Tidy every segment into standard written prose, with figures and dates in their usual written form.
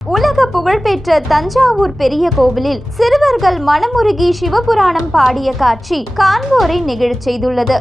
உலக புகழ்பெற்ற தஞ்சாவூர் பெரிய கோவிலில் சிறுவர்கள் மனமுருகி சிவபுராணம் பாடிய காட்சி காண்போரை நெகிழச் செய்துள்ளது.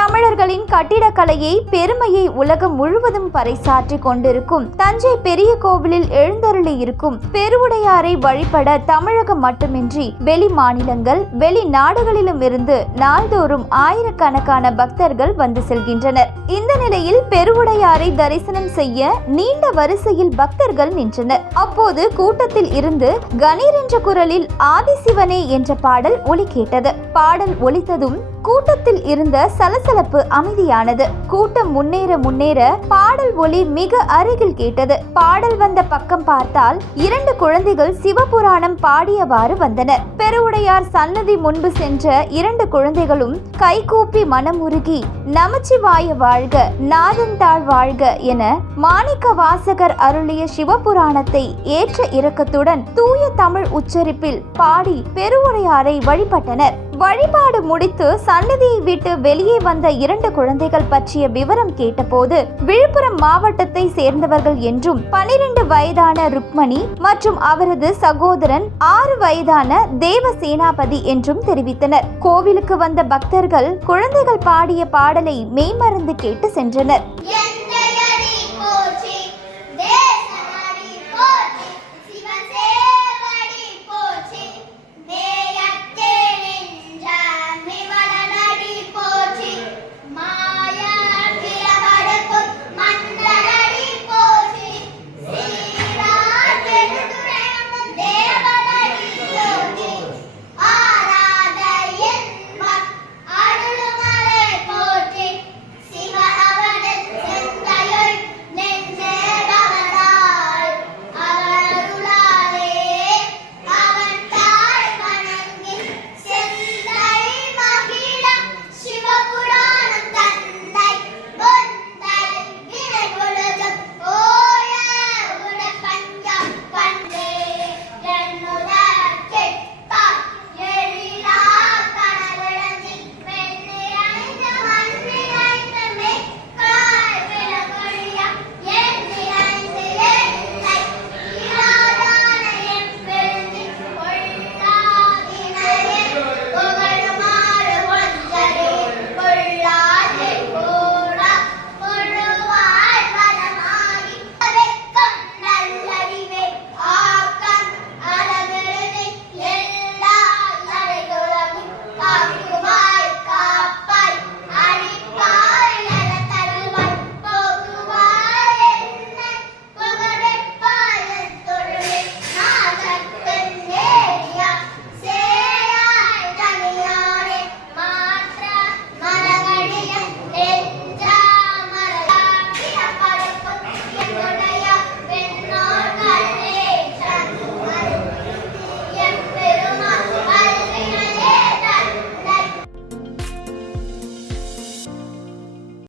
தமிழர்களின் கட்டிடக்கலையை பெருமையை உலகம் முழுவதும் பறைசாற்றி கொண்டிருக்கும் தஞ்சை பெரிய கோவிலில் எழுந்தருளி இருக்கும் பெருவுடையாரை வழிபட தமிழகம் மட்டுமின்றி வெளி மாநிலங்கள் வெளி நாடுகளிலும் இருந்து நாள்தோறும் ஆயிரக்கணக்கான பக்தர்கள் வந்து செல்கின்றனர். இந்த நிலையில் பெருவுடையாரை தரிசனம் செய்ய நீண்ட வரிசையில் பக்தர்கள் நின்றனர். அப்போது கூட்டத்தில் இருந்து கணீர் என்ற குரலில் ஆதிசிவனே என்ற பாடல் ஒலி கேட்டது. பாடல் ஒலித்ததும் கூட்டத்தில் இருந்த சலசலப்பு அமைதியானது. கூட்டம் முன்னேற முன்னேற பாடல் ஒலி மிக அருகில் கேட்டது. பாடல் வந்த பக்கம் பார்த்தால் 2 குழந்தைகள் சிவபுராணம் பாடியவாறு வந்தனர். பெருவுடையார் சன்னதி முன்பு சென்ற 2 குழந்தைகளும் கைகூப்பி மனமுருகி நமச்சிவாய வாழ்க நாதந்தாள் வாழ்க என மாணிக்க வாசகர் அருளிய சிவபுராணத்தை ஏற்ற இரக்கத்துடன் தூய தமிழ் உச்சரிப்பில் பாடி பெருவுடையாரை வழிபட்டனர். வழிபாடு முடித்து சன்னதியை விட்டு வெளியே வந்த 2 குழந்தைகள் பற்றிய விவரம் கேட்டபோது விழுப்புரம் மாவட்டத்தை சேர்ந்தவர்கள் என்றும் 12 வயதான ருக்மணி மற்றும் அவரது சகோதரன் 6 வயதான தேவசேனாபதி என்றும் தெரிவித்தனர். கோவிலுக்கு வந்த பக்தர்கள் குழந்தைகள் பாடிய பாடலை மெய்மறந்து கேட்டு சென்றனர்.